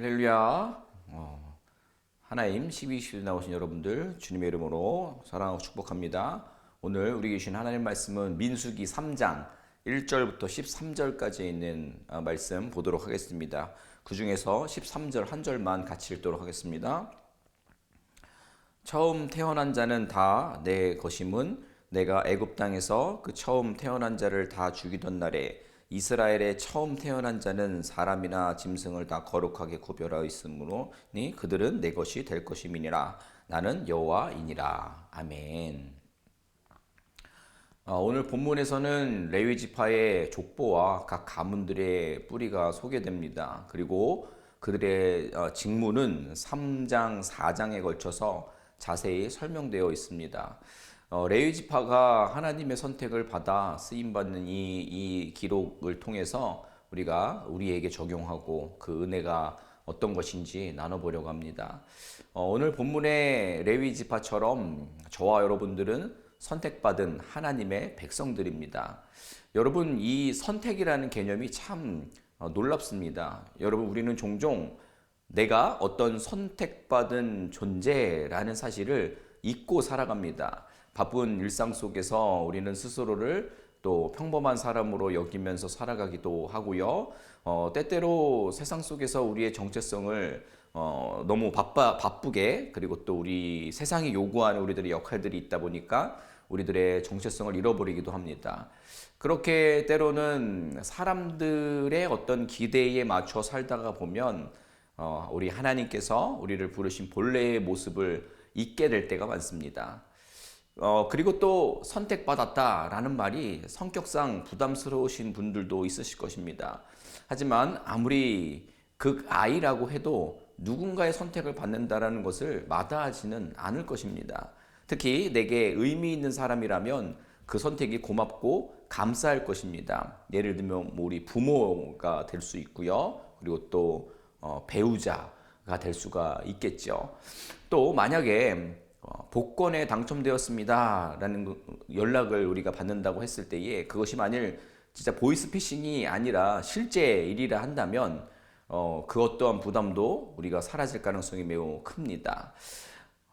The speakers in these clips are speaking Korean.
할렐루야. 하나님 12시에 나오신 여러분들 주님의 이름으로 사랑하고 축복합니다. 오늘 우리 계신 하나님 말씀은 민수기 3장 1절부터 13절까지 있는 말씀 보도록 하겠습니다. 그 중에서 13절 한 절만 같이 읽도록 하겠습니다. 처음 태어난 자는 다 내 것임은 내가 애굽 땅에서 그 처음 태어난 자를 다 죽이던 날에 이스라엘의 처음 태어난 자는 사람이나 짐승을 다 거룩하게 구별하여 있으므로니 그들은 내 것이 될 것임이니라. 나는 여호와이니라. 아멘. 오늘 본문에서는 레위 지파의 족보와 각 가문들의 뿌리가 소개됩니다. 그리고 그들의 직무는 3장, 4장에 걸쳐서 자세히 설명되어 있습니다. 레위 지파가 하나님의 선택을 받아 쓰임받는 이 기록을 통해서 우리가 우리에게 적용하고 그 은혜가 어떤 것인지 나눠보려고 합니다. 오늘 본문의 레위 지파처럼 저와 여러분들은 선택받은 하나님의 백성들입니다. 여러분, 이 선택이라는 개념이 참 놀랍습니다. 여러분, 우리는 종종 내가 어떤 선택받은 존재라는 사실을 잊고 살아갑니다. 바쁜 일상 속에서 우리는 스스로를 또 평범한 사람으로 여기면서 살아가기도 하고요. 때때로 세상 속에서 우리의 정체성을 너무 바쁘게, 그리고 또 우리 세상이 요구하는 우리들의 역할들이 있다 보니까 우리들의 정체성을 잃어버리기도 합니다. 그렇게 때로는 사람들의 어떤 기대에 맞춰 살다가 보면 우리 하나님께서 우리를 부르신 본래의 모습을 잊게 될 때가 많습니다. 그리고 또 선택받았다라는 말이 성격상 부담스러우신 분들도 있으실 것입니다. 하지만 아무리 극아이라고 해도 누군가의 선택을 받는다라는 것을 마다하지는 않을 것입니다. 특히 내게 의미 있는 사람이라면 그 선택이 고맙고 감사할 것입니다. 예를 들면 우리 부모가 될 수 있고요. 그리고 또 배우자가 될 수가 있겠죠. 또 만약에 복권에 당첨되었습니다 라는 연락을 우리가 받는다고 했을 때에 그것이 만일 진짜 보이스피싱이 아니라 실제 일이라 한다면 그 어떠한 부담도 우리가 사라질 가능성이 매우 큽니다.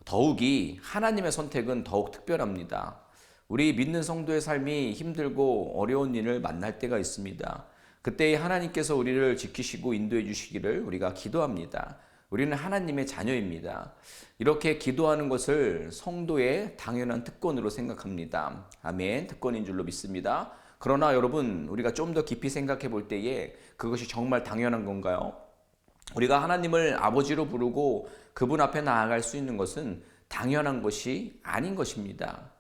더욱이 하나님의 선택은 더욱 특별합니다. 우리 믿는 성도의 삶이 힘들고 어려운 일을 만날 때가 있습니다. 그때 하나님께서 우리를 지키시고 인도해 주시기를 우리가 기도합니다. 우리는 하나님의 자녀입니다. 이렇게 기도하는 것을 성도의 당연한 특권으로 생각합니다. 아멘. 특권인 줄로 믿습니다. 그러나 여러분, 우리가 좀 더 깊이 생각해 볼 때에 그것이 정말 당연한 건가요? 우리가 하나님을 아버지로 부르고 그분 앞에 나아갈 수 있는 것은 당연한 것이 아닌 것입니다.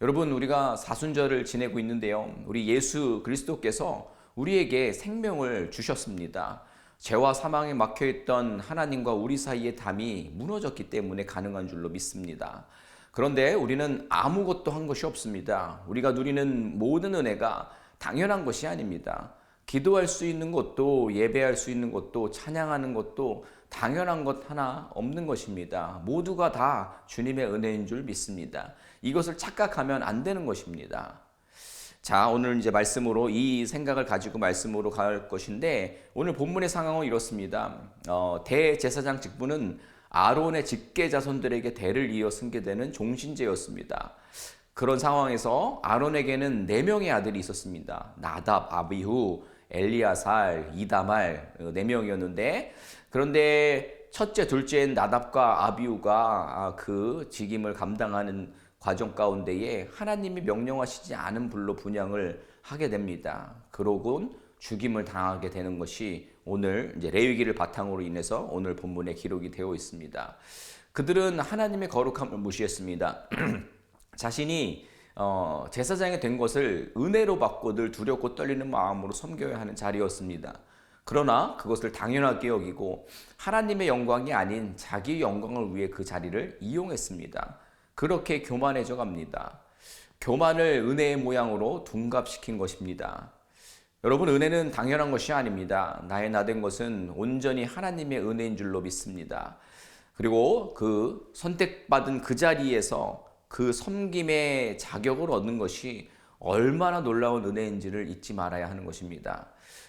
여러분, 우리가 사순절을 지내고 있는데요. 우리 예수 그리스도께서 우리에게 생명을 주셨습니다. 죄와 사망에 막혀있던 하나님과 우리 사이의 담이 무너졌기 때문에 가능한 줄로 믿습니다. 그런데 우리는 아무것도 한 것이 없습니다. 우리가 누리는 모든 은혜가 당연한 것이 아닙니다. 기도할 수 있는 것도, 예배할 수 있는 것도, 찬양하는 것도 당연한 것 하나 없는 것입니다. 모두가 다 주님의 은혜인 줄 믿습니다. 이것을 착각하면 안 되는 것입니다. 자, 오늘 이제 말씀으로 이 생각을 가지고 말씀으로 갈 것인데, 오늘 본문의 상황은 이렇습니다. 대제사장 직분은 아론의 직계 자손들에게 대를 이어 승계되는 종신제였습니다. 그런 상황에서 아론에게는 4명의 아들이 있었습니다. 나답, 아비후, 엘리아살, 이다말 4명이었는데, 그런데 첫째, 둘째인 나답과 아비후가 그 직임을 감당하는 과정 가운데에 하나님이 명령하시지 않은 불로 분향을 하게 됩니다. 그러곤 죽임을 당하게 되는 것이 오늘 이제 레위기를 바탕으로 인해서 오늘 본문에 기록이 되어 있습니다. 그들은 하나님의 거룩함을 무시했습니다. 자신이 제사장이 된 것을 은혜로 받고 늘 두렵고 떨리는 마음으로 섬겨야 하는 자리였습니다. 그러나 그것을 당연하게 여기고 하나님의 영광이 아닌 자기의 영광을 위해 그 자리를 이용했습니다. 그렇게 교만해져 갑니다. 교만을 은혜의 모양으로 둔갑시킨 것입니다. 여러분, 은혜는 당연한 것이 아닙니다. 나의 나된 것은 온전히 하나님의 은혜인 줄로 믿습니다. 그리고 그 선택받은 그 자리에서 그 섬김의 자격을 얻는 것이 얼마나 놀라운 은혜인지를 잊지 말아야 하는 것입니다.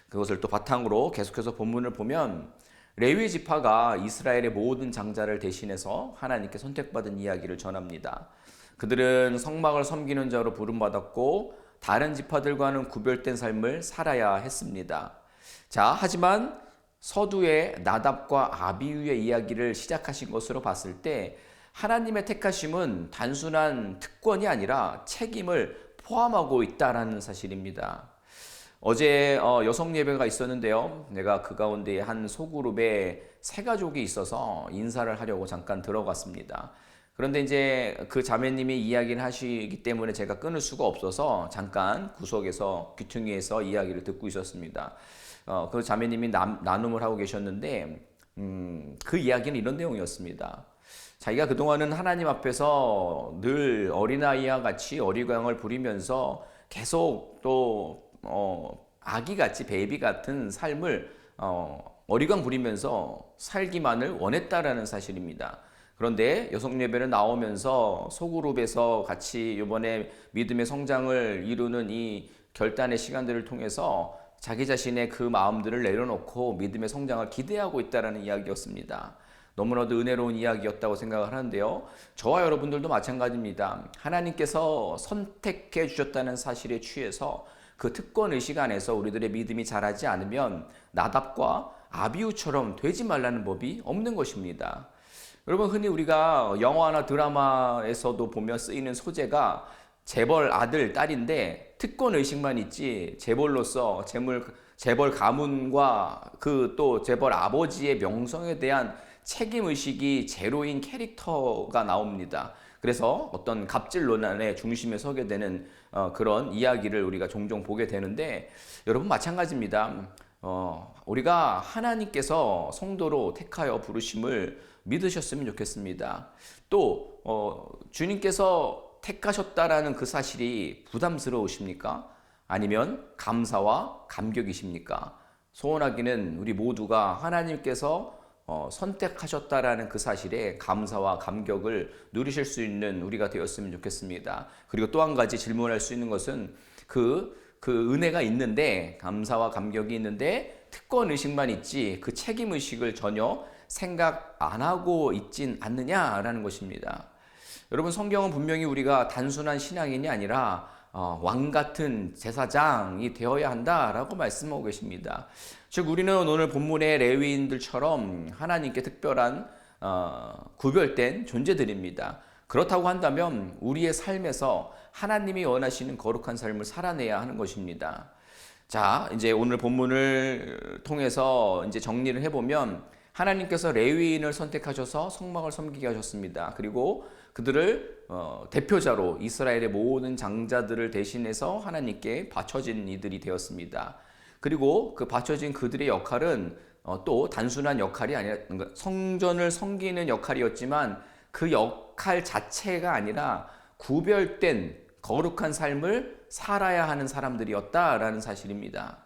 그것을 또 바탕으로 계속해서 본문을 보면 레위 지파가 이스라엘의 모든 장자를 대신해서 하나님께 선택받은 이야기를 전합니다. 그들은 성막을 섬기는 자로 부름받았고 다른 지파들과는 구별된 삶을 살아야 했습니다. 자, 하지만 서두에 나답과 아비후의 이야기를 시작하신 것으로 봤을 때 하나님의 택하심은 단순한 특권이 아니라 책임을 포함하고 있다라는 사실입니다. 어제 여성 예배가 있었는데요. 내가 그 가운데 한 소그룹에 세 가족이 있어서 인사를 하려고 잠깐 들어갔습니다. 그런데 이제 그 자매님이 이야기를 하시기 때문에 제가 끊을 수가 없어서 잠깐 구석에서 귀퉁이에서 이야기를 듣고 있었습니다. 그 자매님이 나눔을 하고 계셨는데 그 이야기는 이런 내용이었습니다. 자기가 그동안은 하나님 앞에서 늘 어린아이와 같이 어리광을 부리면서 계속 또 아기같이 베이비 같은 삶을 어리광 부리면서 살기만을 원했다라는 사실입니다. 그런데 여성 예배는 나오면서 소그룹에서 같이 이번에 믿음의 성장을 이루는 이 결단의 시간들을 통해서 자기 자신의 그 마음들을 내려놓고 믿음의 성장을 기대하고 있다라는 이야기였습니다. 너무나도 은혜로운 이야기였다고 생각을 하는데요. 저와 여러분들도 마찬가지입니다. 하나님께서 선택해 주셨다는 사실에 취해서 그 특권의식 안에서 우리들의 믿음이 자라지 않으면 나답과 아비후처럼 되지 말라는 법이 없는 것입니다. 여러분, 흔히 우리가 영화나 드라마에서도 보면 쓰이는 소재가 재벌 아들, 딸인데 특권의식만 있지 재벌로서 재벌 가문과 그 또 재벌 아버지의 명성에 대한 책임의식이 제로인 캐릭터가 나옵니다. 그래서 어떤 갑질 논란의 중심에 서게 되는 그런 이야기를 우리가 종종 보게 되는데 여러분 마찬가지입니다. 우리가 하나님께서 성도로 택하여 부르심을 믿으셨으면 좋겠습니다. 또 주님께서 택하셨다라는 그 사실이 부담스러우십니까? 아니면 감사와 감격이십니까? 소원하기는 우리 모두가 하나님께서 선택하셨다라는 그 사실에 감사와 감격을 누리실 수 있는 우리가 되었으면 좋겠습니다. 그리고 또 한 가지 질문할 수 있는 것은 그 은혜가 있는데, 감사와 감격이 있는데 특권의식만 있지 그 책임의식을 전혀 생각 안 하고 있진 않느냐라는 것입니다. 여러분, 성경은 분명히 우리가 단순한 신앙인이 아니라 왕 같은 제사장이 되어야 한다라고 말씀하고 계십니다. 즉 우리는 오늘 본문의 레위인들처럼 하나님께 특별한 구별된 존재들입니다. 그렇다고 한다면 우리의 삶에서 하나님이 원하시는 거룩한 삶을 살아내야 하는 것입니다. 자, 이제 오늘 본문을 통해서 이제 정리를 해보면 하나님께서 레위인을 선택하셔서 성막을 섬기게 하셨습니다. 그리고 그들을 대표자로 이스라엘의 모든 장자들을 대신해서 하나님께 바쳐진 이들이 되었습니다. 그리고 그 바쳐진 그들의 역할은 또 단순한 역할이 아니라 성전을 섬기는 역할이었지만 그 역할 자체가 아니라 구별된 거룩한 삶을 살아야 하는 사람들이었다라는 사실입니다.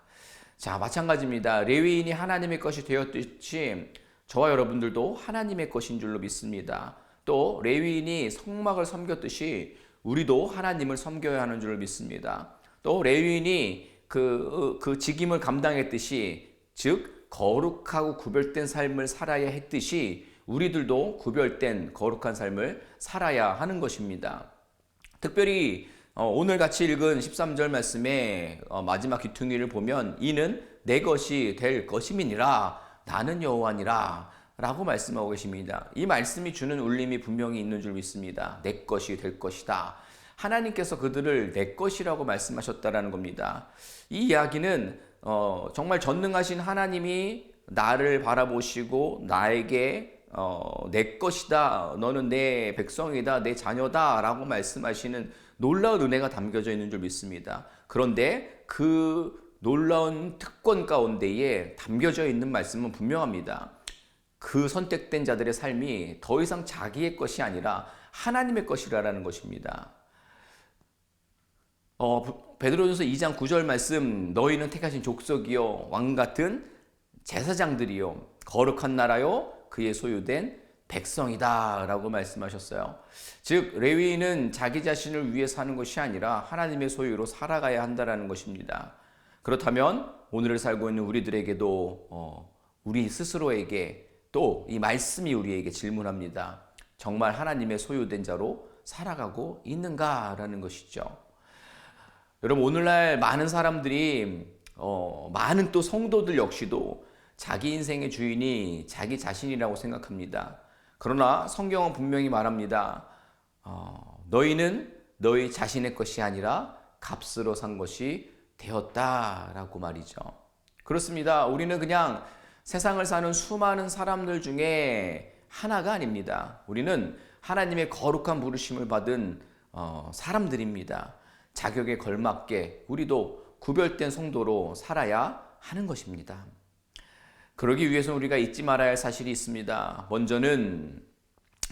자, 마찬가지입니다. 레위인이 하나님의 것이 되었듯이 저와 여러분들도 하나님의 것인 줄로 믿습니다. 또 레위인이 성막을 섬겼듯이 우리도 하나님을 섬겨야 하는 줄을 믿습니다. 또 레위인이 그 직임을 감당했듯이 즉 거룩하고 구별된 삶을 살아야 했듯이 우리들도 구별된 거룩한 삶을 살아야 하는 것입니다. 특별히 오늘 같이 읽은 13절 말씀의 마지막 귀퉁이를 보면 이는 내 것이 될 것임이니라 나는 여호와니라 라고 말씀하고 계십니다. 이 말씀이 주는 울림이 분명히 있는 줄 믿습니다. 내 것이 될 것이다. 하나님께서 그들을 내 것이라고 말씀하셨다라는 겁니다. 이 이야기는 정말 전능하신 하나님이 나를 바라보시고 나에게 내 것이다, 너는 내 백성이다, 내 자녀다 라고 말씀하시는 놀라운 은혜가 담겨져 있는 줄 믿습니다. 그런데 그 놀라운 특권 가운데에 담겨져 있는 말씀은 분명합니다. 그 선택된 자들의 삶이 더 이상 자기의 것이 아니라 하나님의 것이라는 것입니다. 베드로전서 2장 9절 말씀, 너희는 택하신 족속이요 왕 같은 제사장들이요 거룩한 나라요 그의 소유된 백성이다 라고 말씀하셨어요. 즉 레위인은 자기 자신을 위해 사는 것이 아니라 하나님의 소유로 살아가야 한다는 것입니다. 그렇다면 오늘을 살고 있는 우리들에게도 우리 스스로에게 또 이 말씀이 우리에게 질문합니다. 정말 하나님의 소유된 자로 살아가고 있는가라는 것이죠. 여러분, 오늘날 많은 사람들이 많은 또 성도들 역시도 자기 인생의 주인이 자기 자신이라고 생각합니다. 그러나 성경은 분명히 말합니다. 너희는 너희 자신의 것이 아니라 값으로 산 것이 되었다라고 말이죠. 그렇습니다. 우리는 그냥 세상을 사는 수많은 사람들 중에 하나가 아닙니다. 우리는 하나님의 거룩한 부르심을 받은 사람들입니다. 자격에 걸맞게 우리도 구별된 성도로 살아야 하는 것입니다. 그러기 위해서 우리가 잊지 말아야 할 사실이 있습니다. 먼저는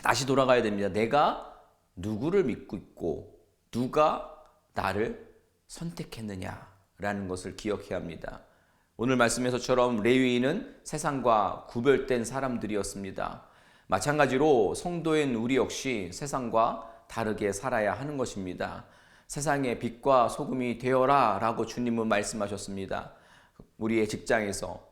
다시 돌아가야 됩니다. 내가 누구를 믿고 있고 누가 나를 선택했느냐라는 것을 기억해야 합니다. 오늘 말씀에서처럼 레위인은 세상과 구별된 사람들이었습니다. 마찬가지로 성도인 우리 역시 세상과 다르게 살아야 하는 것입니다. 세상의 빛과 소금이 되어라 라고 주님은 말씀하셨습니다. 우리의 직장에서,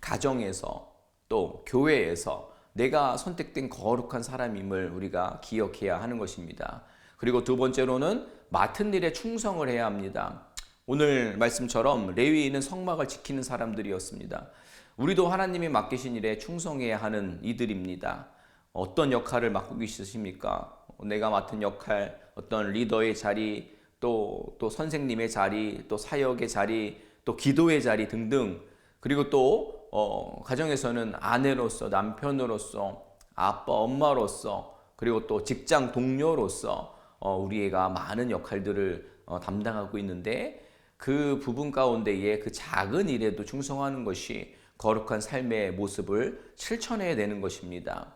가정에서, 또 교회에서 내가 선택된 거룩한 사람임을 우리가 기억해야 하는 것입니다. 그리고 두 번째로는 맡은 일에 충성을 해야 합니다. 오늘 말씀처럼 레위인은 성막을 지키는 사람들이었습니다. 우리도 하나님이 맡기신 일에 충성해야 하는 이들입니다. 어떤 역할을 맡고 계십니까? 내가 맡은 역할, 어떤 리더의 자리, 또 선생님의 자리, 또 사역의 자리, 또 기도의 자리 등등. 그리고 또 가정에서는 아내로서, 남편으로서, 아빠, 엄마로서, 그리고 또 직장 동료로서 우리가 많은 역할들을 담당하고 있는데, 그 부분 가운데에 그 작은 일에도 충성하는 것이 거룩한 삶의 모습을 실천해야 되는 것입니다.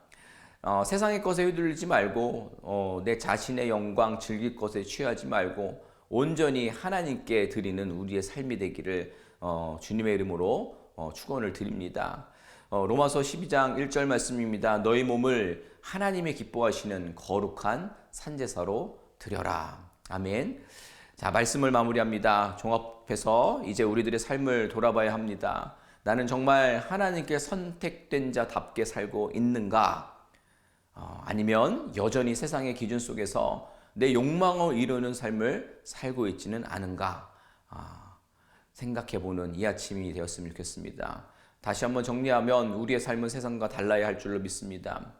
세상의 것에 휘둘리지 말고 내 자신의 영광 즐길 것에 취하지 말고 온전히 하나님께 드리는 우리의 삶이 되기를 주님의 이름으로 축원을 드립니다. 로마서 12장 1절 말씀입니다. 너희 몸을 하나님의 기뻐하시는 거룩한 산제사로 드려라. 아멘. 자, 말씀을 마무리합니다. 종합해서 이제 우리들의 삶을 돌아봐야 합니다. 나는 정말 하나님께 선택된 자답게 살고 있는가? 아니면 여전히 세상의 기준 속에서 내 욕망을 이루는 삶을 살고 있지는 않은가? 생각해보는 이 아침이 되었으면 좋겠습니다. 다시 한번 정리하면 우리의 삶은 세상과 달라야 할 줄로 믿습니다.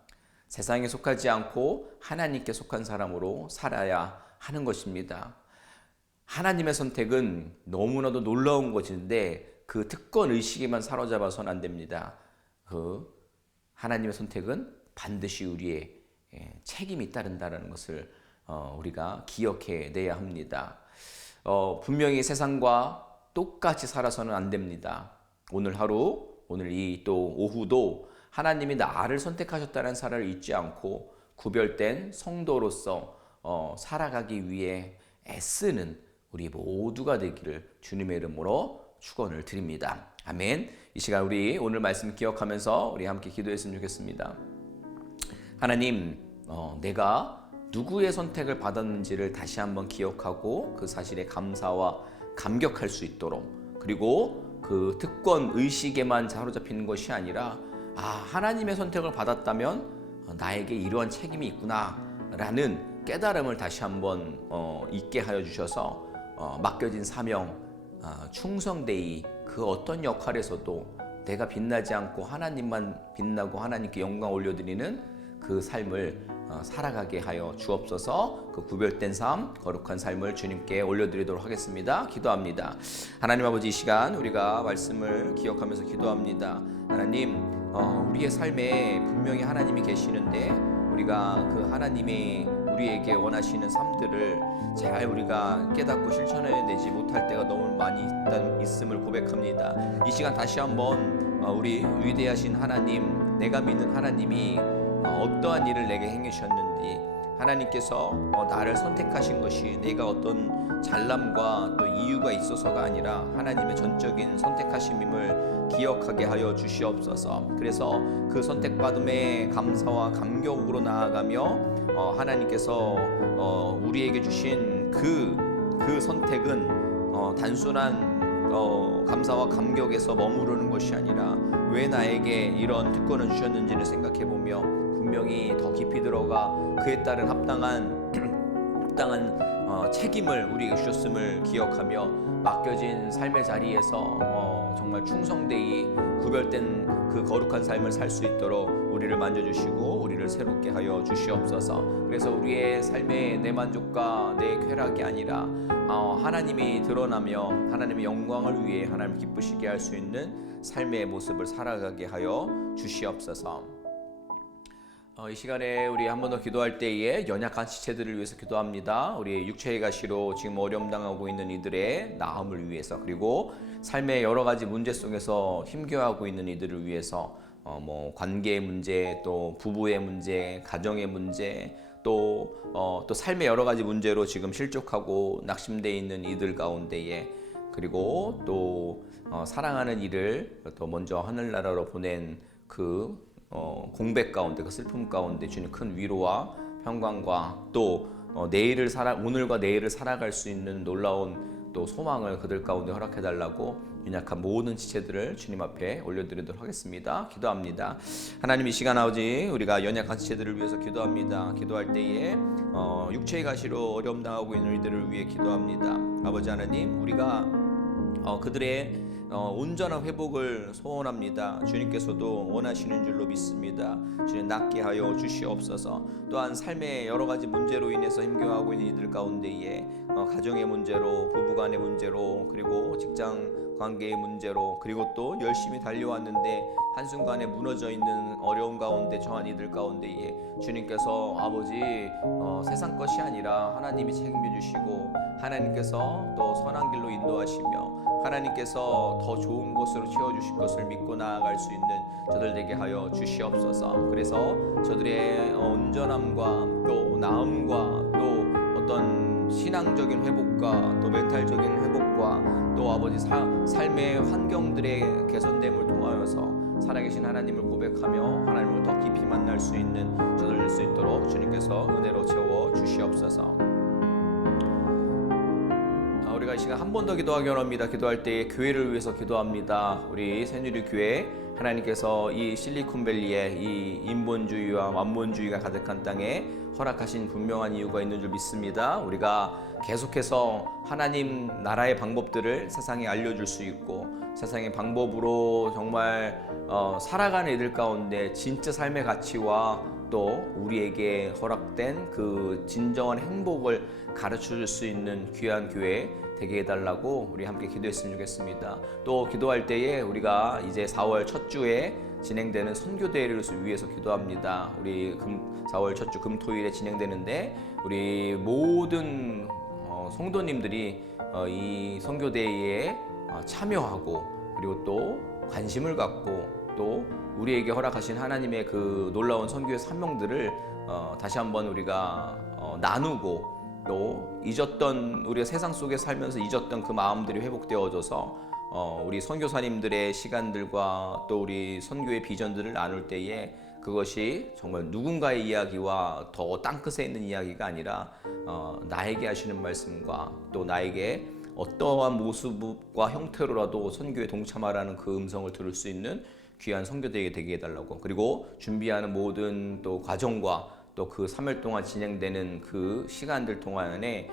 세상에 속하지 않고 하나님께 속한 사람으로 살아야 하는 것입니다. 하나님의 선택은 너무나도 놀라운 것인데 그 특권 의식에만 사로잡아서는 안 됩니다. 그 하나님의 선택은 반드시 우리의 책임이 따른다는 것을 우리가 기억해내야 합니다. 분명히 세상과 똑같이 살아서는 안 됩니다. 오늘 하루, 오늘 이 또 오후도 하나님이 나를 선택하셨다는 사실을 잊지 않고 구별된 성도로서 살아가기 위해 애쓰는 우리 모두가 되기를 주님의 이름으로 축원을 드립니다. 아멘. 이 시간 우리 오늘 말씀 기억하면서 우리 함께 기도했으면 좋겠습니다. 하나님, 내가 누구의 선택을 받았는지를 다시 한번 기억하고 그 사실에 감사와 감격할 수 있도록, 그리고 그 특권 의식에만 사로잡히는 것이 아니라 하나님의 선택을 받았다면 나에게 이러한 책임이 있구나 라는 깨달음을 다시 한번 있게 하여 주셔서 맡겨진 사명, 충성되이 그 어떤 역할에서도 내가 빛나지 않고 하나님만 빛나고 하나님께 영광 올려드리는 그 삶을 살아가게 하여 주옵소서. 그 구별된 삶, 거룩한 삶을 주님께 올려드리도록 하겠습니다. 기도합니다. 하나님 아버지, 이 시간 우리가 말씀을 기억하면서 기도합니다. 하나님, 우리의 삶에 분명히 하나님이 계시는데 우리가 그 하나님이 우리에게 원하시는 삶들을 잘 우리가 깨닫고 실천해야 되지 못할 때가 너무 많이 있음을 고백합니다. 이 시간 다시 한번 우리 위대하신 하나님, 내가 믿는 하나님이 어떠한 일을 내게 행하셨는지, 하나님께서 나를 선택하신 것이 내가 어떤 잘남과 또 이유가 있어서가 아니라 하나님의 전적인 선택하심임을 기억하게 하여 주시옵소서. 그래서 그 선택받음에 감사와 감격으로 나아가며 하나님께서 우리에게 주신 그 선택은 단순한 감사와 감격에서 머무르는 것이 아니라 왜 나에게 이런 특권을 주셨는지를 생각해 보며 분명히 더 깊이 들어가 그에 따른 합당한 책임을 우리에게 주셨음을 기억하며 맡겨진 삶의 자리에서 정말 충성되이 구별된 그 거룩한 삶을 살 수 있도록 우리를 만져주시고 우리를 새롭게 하여 주시옵소서. 그래서 우리의 삶의 내 만족과 내 쾌락이 아니라 하나님이 드러나며 하나님의 영광을 위해 하나님 기쁘시게 할 수 있는 삶의 모습을 살아가게 하여 주시옵소서. 이 시간에 우리 한 번 더 기도할 때에 연약한 지체들을 위해서 기도합니다. 우리 육체의 가시로 지금 어려움 당하고 있는 이들의 나음을 위해서, 그리고 삶의 여러 가지 문제 속에서 힘겨워하고 있는 이들을 위해서 관계의 문제, 또 부부의 문제, 가정의 문제, 또 삶의 여러 가지 문제로 지금 실족하고 낙심되어 있는 이들 가운데에, 그리고 또 사랑하는 이를 더 먼저 하늘나라로 보낸 그 공백 가운데, 그 슬픔 가운데 주는 큰 위로와 평강과 또 오늘과 내일을 살아갈 수 있는 놀라운 또 소망을 그들 가운데 허락해 달라고 연약한 모든 지체들을 주님 앞에 올려드리도록 하겠습니다. 기도합니다. 하나님, 이 시간 아버지, 우리가 연약한 지체들을 위해서 기도합니다. 기도할 때에 육체의 가시로 어려움 당하고 있는 이들을 위해 기도합니다. 아버지 하나님, 우리가 그들의 온전한 회복을 소원합니다. 주님께서도 원하시는 줄로 믿습니다. 주님, 낫게 하여 주시옵소서. 또한 삶의 여러 가지 문제로 인해서 힘겨워하고 있는 이들 가운데에 가정의 문제로, 부부간의 문제로, 그리고 직장 관계의 문제로, 그리고 또 열심히 달려왔는데 한순간에 무너져 있는 어려움 가운데 처한 이들 가운데에 주님께서 아버지 세상 것이 아니라 하나님이 책임져 주시고, 하나님께서 또 선한 길로 인도하시며 하나님께서 더 좋은 곳으로 채워주실 것을 믿고 나아갈 수 있는 저들 되게 하여 주시옵소서. 그래서 저들의 온전함과 또 나음과 또 어떤 신앙적인 회복과 또 멘탈적인 회복과 또 아버지 삶의 환경들의 개선됨을 통하여서 살아계신 하나님을 고백하며 하나님을 더 깊이 만날 수 있는 저들 될 수 있도록 주님께서 은혜로 채워 주시옵소서. 우리가 이 시간 한 번 더 기도하기 원합니다. 기도할 때에 교회를 위해서 기도합니다. 우리 새누리교회, 하나님께서 이 실리콘밸리에 이 인본주의와 완본주의가 가득한 땅에 허락하신 분명한 이유가 있는 줄 믿습니다. 우리가 계속해서 하나님 나라의 방법들을 세상에 알려줄 수 있고, 세상의 방법으로 정말 살아가는 이들 가운데 진짜 삶의 가치와 또 우리에게 허락된 그 진정한 행복을 가르쳐줄 수 있는 귀한 교회 되게 해달라고 우리 함께 기도했으면 좋겠습니다. 또 기도할 때에 우리가 이제 4월 첫 주에 진행되는 선교대회를 위해서 기도합니다. 우리 4월 첫 주 금토일에 진행되는데 우리 모든 성도님들이 이 선교대회에 참여하고, 그리고 또 관심을 갖고, 또 우리에게 허락하신 하나님의 그 놀라운 선교의 사명들을 다시 한번 우리가 나누고, 또 잊었던, 우리가 세상 속에 살면서 잊었던 그 마음들이 회복되어져서 우리 선교사님들의 시간들과 또 우리 선교의 비전들을 나눌 때에 그것이 정말 누군가의 이야기와 더 땅끝에 있는 이야기가 아니라 나에게 하시는 말씀과 또 나에게 어떠한 모습과 형태로라도 선교에 동참하라는 그 음성을 들을 수 있는 귀한 선교대회가 되게 해달라고, 그리고 준비하는 모든 또 과정과 또 그 3일 동안 진행되는 그 시간들 동안에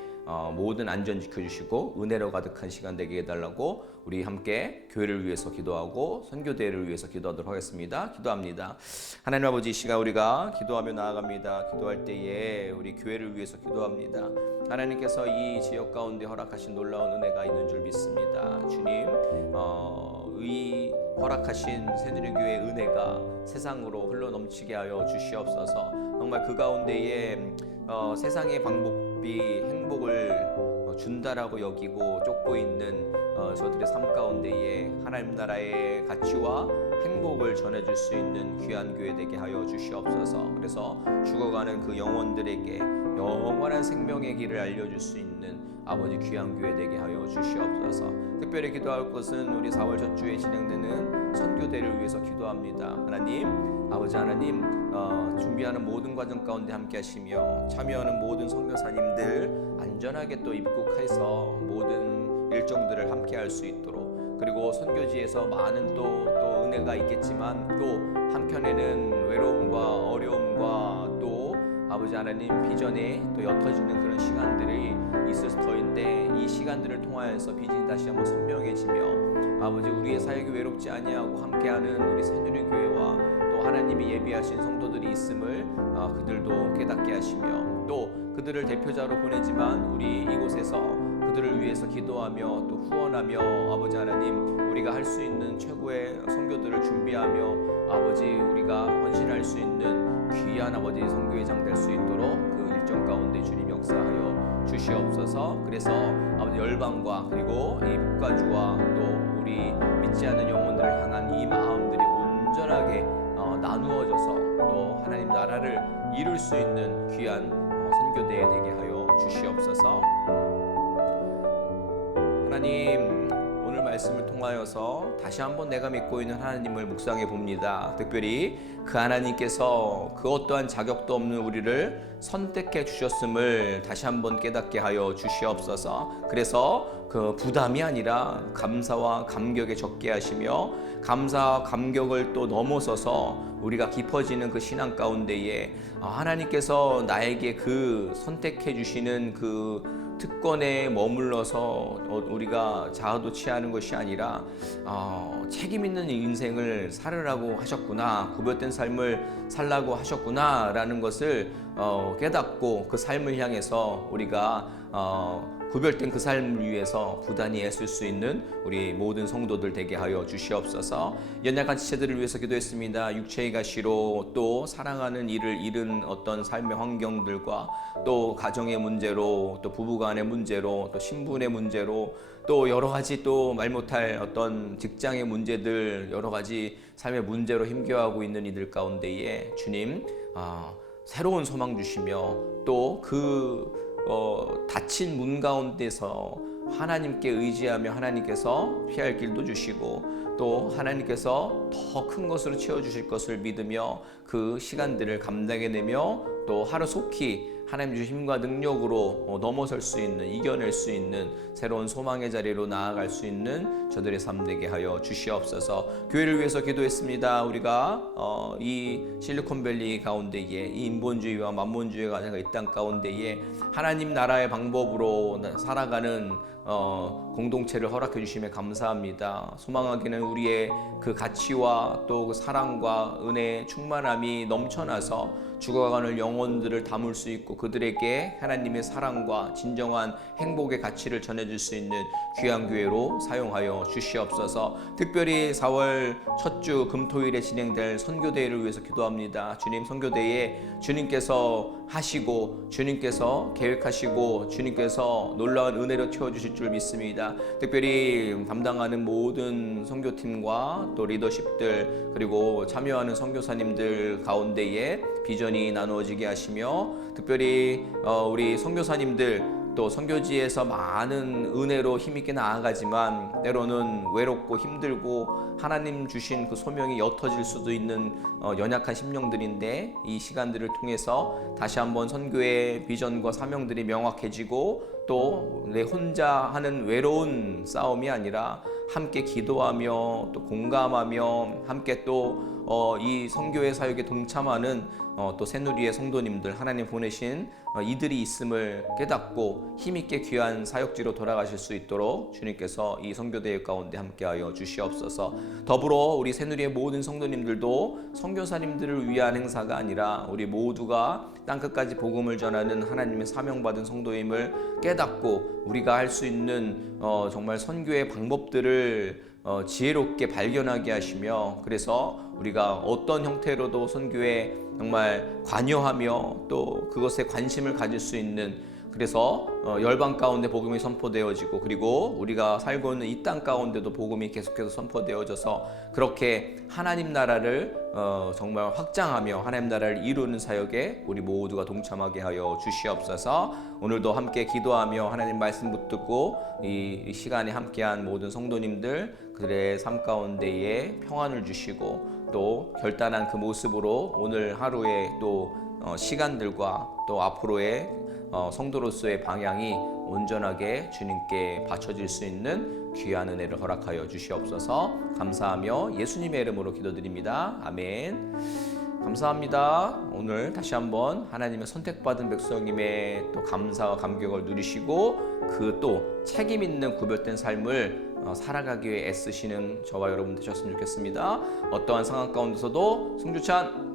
모든 안전 지켜주시고 은혜로 가득한 시간 되게 해달라고 우리 함께 교회를 위해서 기도하고 선교대회를 위해서 기도하도록 하겠습니다. 기도합니다. 하나님 아버지, 이 시간 우리가 기도하며 나아갑니다. 기도할 때에 우리 교회를 위해서 기도합니다. 하나님께서 이 지역 가운데 허락하신 놀라운 은혜가 있는 줄 믿습니다. 주님, 이 허락하신 새누리교회의 은혜가 세상으로 흘러넘치게 하여 주시옵소서. 정말 그 가운데에 세상의 방법이 행복을 준다라고 여기고 쫓고 있는 저들의 삶 가운데에 하나님 나라의 가치와 행복을 전해줄 수 있는 귀한 교회 되게 하여 주시옵소서. 그래서 죽어가는 그 영혼들에게 영원한 생명의 길을 알려줄 수 있는 아버지 귀한 교회 되게 하여 주시옵소서. 특별히 기도할 것은 우리 4월 첫 주에 진행되는 선교대를 위해서 기도합니다. 하나님, 아버지 하나님, 준비하는 모든 과정 가운데 함께 하시며 참여하는 모든 선교사님들 안전하게 또 입국해서 모든 일정들을 함께 할 수 있도록 그리고 선교지에서 많은 또 은혜가 있겠지만 또 한편에는 외로움과 어려움과 또 아버지 하나님 비전에 또 옅어지는 그런 시간들이 있을 터인데 이 시간들을 통하여서 비전이 다시 한번 선명해지며 아버지 우리의 사역이 외롭지 아니하고 함께하는 우리 새누리교회와 또 하나님이 예비하신 성도들이 있음을 그들도 깨닫게 하시며 또 그들을 대표자로 보내지만 우리 이곳에서 그들을 위해서 기도하며 또 후원하며 아버지 하나님 우리가 할 수 있는 최고의 선교들을 준비하며 아버지 우리가 헌신할 수 있는 귀한 아버지 선교회장 될 수 있도록 그 일정 가운데 주님 역사하여 주시옵소서. 그래서 아버지 열방과 그리고 이 북가주와 또 우리 믿지 않는 영혼들을 향한 이 마음들이 온전하게 나누어져서 또 하나님 나라를 이룰 수 있는 귀한 선교대 되게 하여 주시옵소서. 하나님 오늘 말씀을 통하여서 다시 한번 내가 믿고 있는 하나님을 묵상해 봅니다. 특별히 그 하나님께서 그 어떠한 자격도 없는 우리를 선택해 주셨음을 다시 한번 깨닫게 하여 주시옵소서. 그래서 그 부담이 아니라 감사와 감격에 적게 하시며 감사와 감격을 또 넘어서서 우리가 깊어지는 그 신앙 가운데에 하나님께서 나에게 그 선택해 주시는 그 특권에 머물러서 우리가 자아도 취하는 것이 아니라 책임 있는 인생을 살으라고 하셨구나, 구별된 삶을 살라고 하셨구나 라는 것을 깨닫고 그 삶을 향해서 우리가 구별된 그 삶을 위해서 부단히 애쓸 수 있는 우리 모든 성도들 되게 하여 주시옵소서. 연약한 지체들을 위해서 기도했습니다. 육체의 가시로 또 사랑하는 이를 잃은 어떤 삶의 환경들과 또 가정의 문제로 또 부부간의 문제로 또 신분의 문제로 또 여러 가지 또 말 못할 어떤 직장의 문제들 여러 가지 삶의 문제로 힘겨워하고 있는 이들 가운데에 주님 새로운 소망 주시며 또 그 닫힌 문 가운데서 하나님께 의지하며 하나님께서 피할 길도 주시고 또 하나님께서 더 큰 것으로 채워주실 것을 믿으며 그 시간들을 감당해내며 또 하루속히 하나님 주신 힘과 능력으로 넘어설 수 있는 이겨낼 수 있는 새로운 소망의 자리로 나아갈 수 있는 저들의 삶 되게 하여 주시옵소서. 교회를 위해서 기도했습니다. 우리가 이 실리콘밸리 가운데에 이 인본주의와 만본주의가 이 땅 가운데에 하나님 나라의 방법으로 살아가는 공동체를 허락해 주심에 감사합니다. 소망하기는 우리의 그 가치와 또 그 사랑과 은혜의 충만함이 넘쳐나서 죽어가는 영혼들을 담을 수 있고 그들에게 하나님의 사랑과 진정한 행복의 가치를 전해줄 수 있는 귀한 교회로 사용하여 주시옵소서. 특별히 4월 첫 주 금토일에 진행될 선교대회를 위해서 기도합니다. 주님, 선교대회에 주님께서 하시고 주님께서 계획하시고 주님께서 놀라운 은혜로 채워주실 줄 믿습니다. 특별히 담당하는 모든 선교팀과 또 리더십들 그리고 참여하는 선교사님들 가운데에 비전이 나누어지게 하시며 특별히 우리 선교사님들 또 선교지에서 많은 은혜로 힘있게 나아가지만 때로는 외롭고 힘들고 하나님 주신 그 소명이 옅어질 수도 있는 연약한 심령들인데 이 시간들을 통해서 다시 한번 선교의 비전과 사명들이 명확해지고 또 내 혼자 하는 외로운 싸움이 아니라 함께 기도하며 또 공감하며 함께 또 이 선교의 사역에 동참하는 또 새누리의 성도님들 하나님 보내신 이들이 있음을 깨닫고 힘있게 귀한 사역지로 돌아가실 수 있도록 주님께서 이 선교대회 가운데 함께하여 주시옵소서. 더불어 우리 새누리의 모든 성도님들도 선교사님들을 위한 행사가 아니라 우리 모두가 땅끝까지 복음을 전하는 하나님의 사명받은 성도임을 깨닫고 우리가 할 수 있는 정말 선교의 방법들을 지혜롭게 발견하게 하시며 그래서 우리가 어떤 형태로도 선교에 정말 관여하며 또 그것에 관심을 가질 수 있는 그래서 열방 가운데 복음이 선포되어지고 그리고 우리가 살고 있는 이 땅 가운데도 복음이 계속해서 선포되어져서 그렇게 하나님 나라를 정말 확장하며 하나님 나라를 이루는 사역에 우리 모두가 동참하게 하여 주시옵소서. 오늘도 함께 기도하며 하나님 말씀 붙들고 이 시간에 함께한 모든 성도님들 그들의 삶 가운데에 평안을 주시고 또 결단한 그 모습으로 오늘 하루의 또 시간들과 또 앞으로의 성도로서의 방향이 온전하게 주님께 바쳐질 수 있는 귀한 은혜를 허락하여 주시옵소서. 감사하며 예수님의 이름으로 기도드립니다. 아멘. 감사합니다. 오늘 다시 한번 하나님의 선택받은 백성님의 또 감사와 감격을 누리시고 그 또 책임 있는 구별된 삶을 살아가기 위해 애쓰시는 저와 여러분 되셨으면 좋겠습니다. 어떠한 상황 가운데서도 승주찬